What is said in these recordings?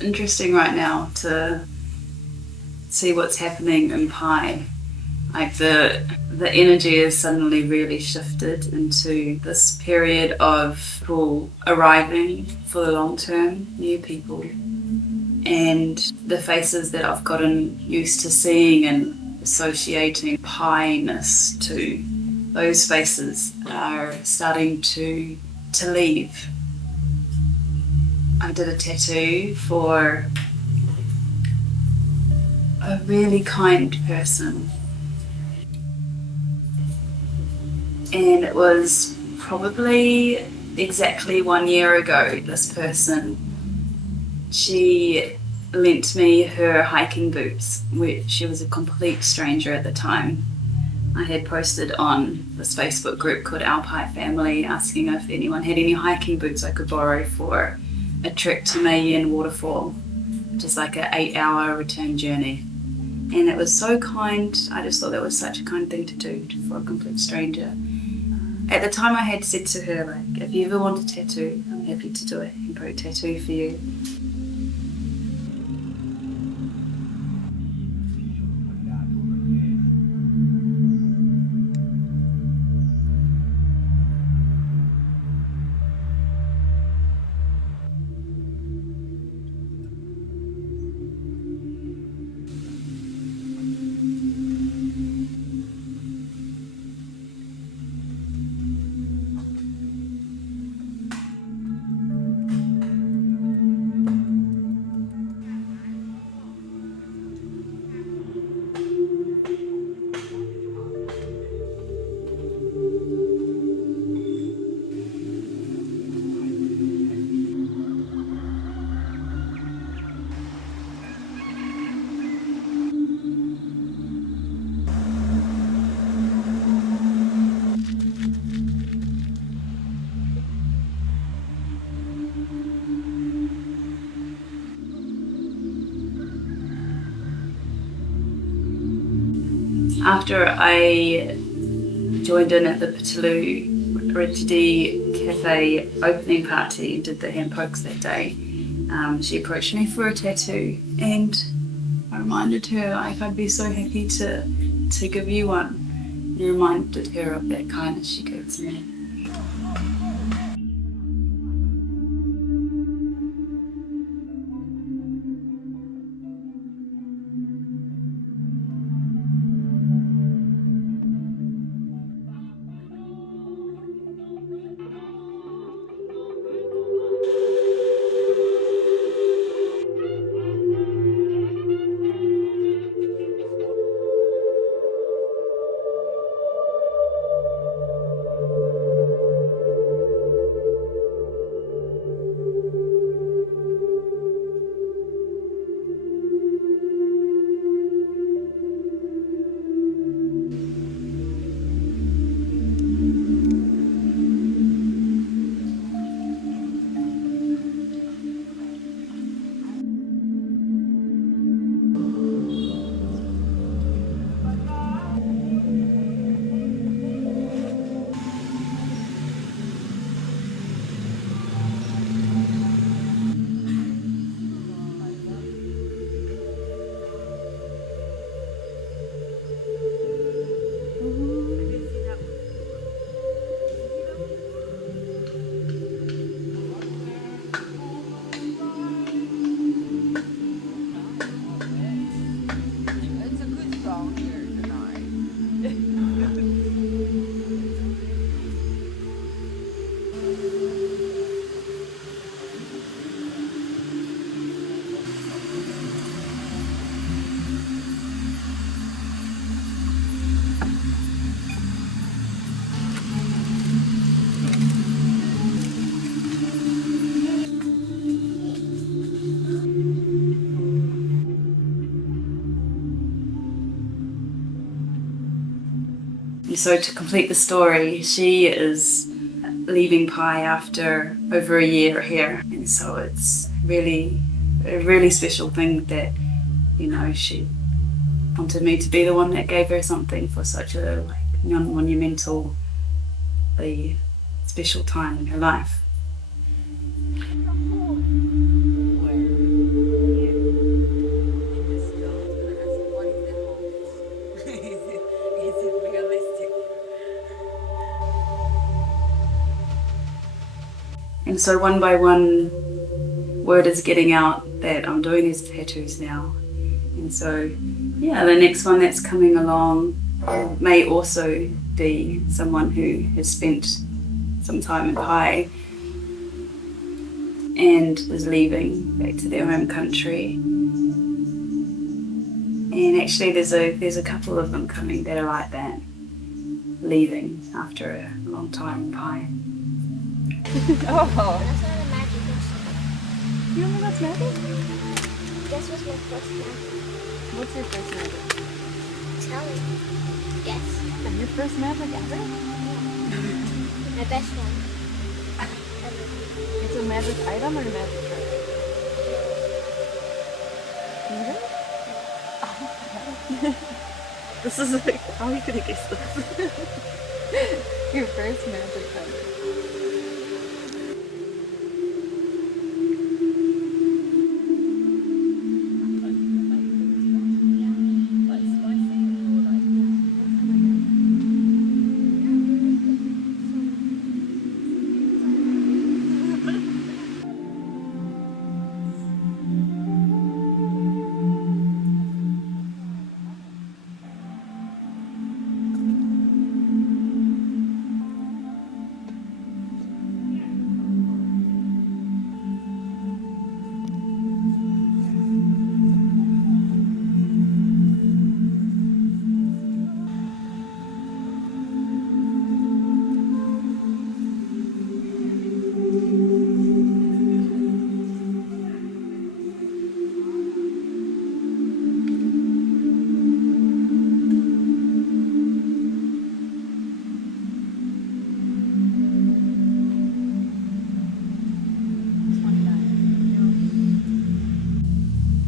Interesting right now to see what's happening in Pai. Like the energy has suddenly really shifted into this period of people arriving for the long term, new people. And the faces that I've gotten used to seeing and associating Pai-ness to, those faces are starting to leave. I did a tattoo for a really kind person, and it was probably exactly 1 year ago. This person, she lent me her hiking boots, which she was a complete stranger at the time. I had posted on this Facebook group called Our Pai Family asking if anyone had any hiking boots I could borrow for a trek to Mae Yen waterfall, which is like an 8-hour return journey. And it was so kind. I just thought that was such a kind thing to do for a complete stranger. At the time I had said to her, like, if you ever want a tattoo, I'm happy to do it and put a tattoo for you. After I joined in at the Pitilu Ritidi Cafe opening party and did the handpokes that day, she approached me for a tattoo, and I reminded her, like, I'd be so happy to give you one, and reminded her of that kindness she gave to me. So to complete the story, she is leaving Pai after over a year here, and so it's really a really special thing that, you know, she wanted me to be the one that gave her something for such a monumental, special time in her life. And so one by one, word is getting out that I'm doing these tattoos now. And so, yeah, the next one that's coming along may also be someone who has spent some time in Pai and is leaving back to their home country. And actually there's a couple of them coming that are like that, leaving after a long time in Pai. Oh. That's not a magic. You don't know that's magic? Guess what's my first magic? What's your first magic? Tell me. Guess. Your first magic ever? My best one. It's a magic item or a magic trick? Neither? Oh. This is like, how are you gonna guess this? Your first magic ever.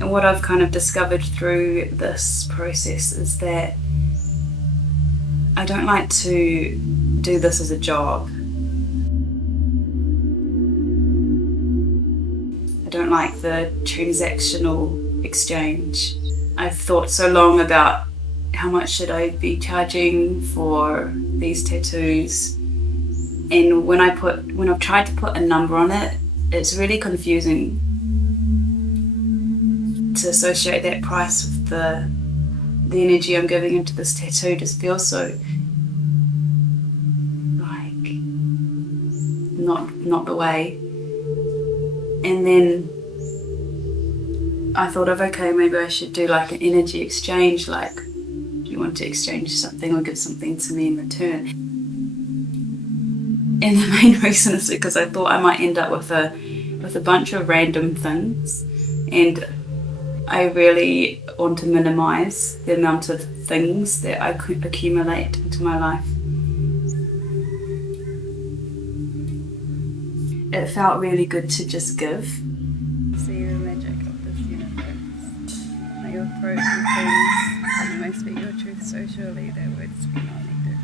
And what I've kind of discovered through this process is that I don't like to do this as a job. I don't like the transactional exchange. I've thought so long about how much should I be charging for these tattoos, and when I've tried to put a number on it, it's really confusing to associate that price with the energy I'm giving into this tattoo. Just feels so like not the way. And then I thought of, okay, maybe I should do like an energy exchange, like, do you want to exchange something or give something to me in return? And the main reason is because I thought I might end up with a bunch of random things, and I really want to minimize the amount of things that I could accumulate into my life. It felt really good to just give. See the magic of this universe. That your throat and things and may speak your truth so surely their words to be not needed.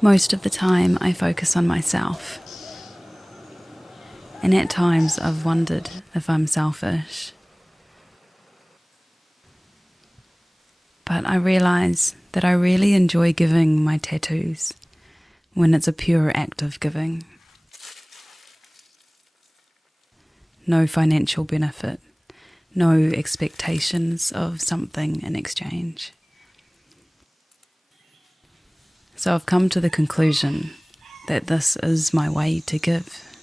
Most of the time I focus on myself, and at times I've wondered if I'm selfish. But I realise that I really enjoy giving my tattoos when it's a pure act of giving. No financial benefit, no expectations of something in exchange. So I've come to the conclusion that this is my way to give.